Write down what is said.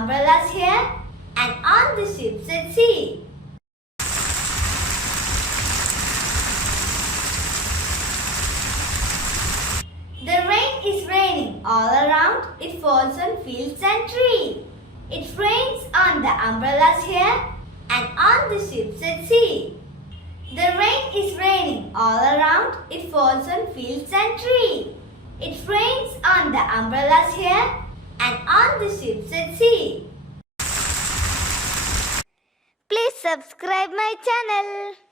umbrellas here and on the ships at sea. The rain is raining all around, it falls on fields and trees. It rains on the umbrellas here and on the ships at sea. The rain is raining all around, it falls on fields and trees. It rains on the umbrellas here and on the ships at sea. Please subscribe my channel.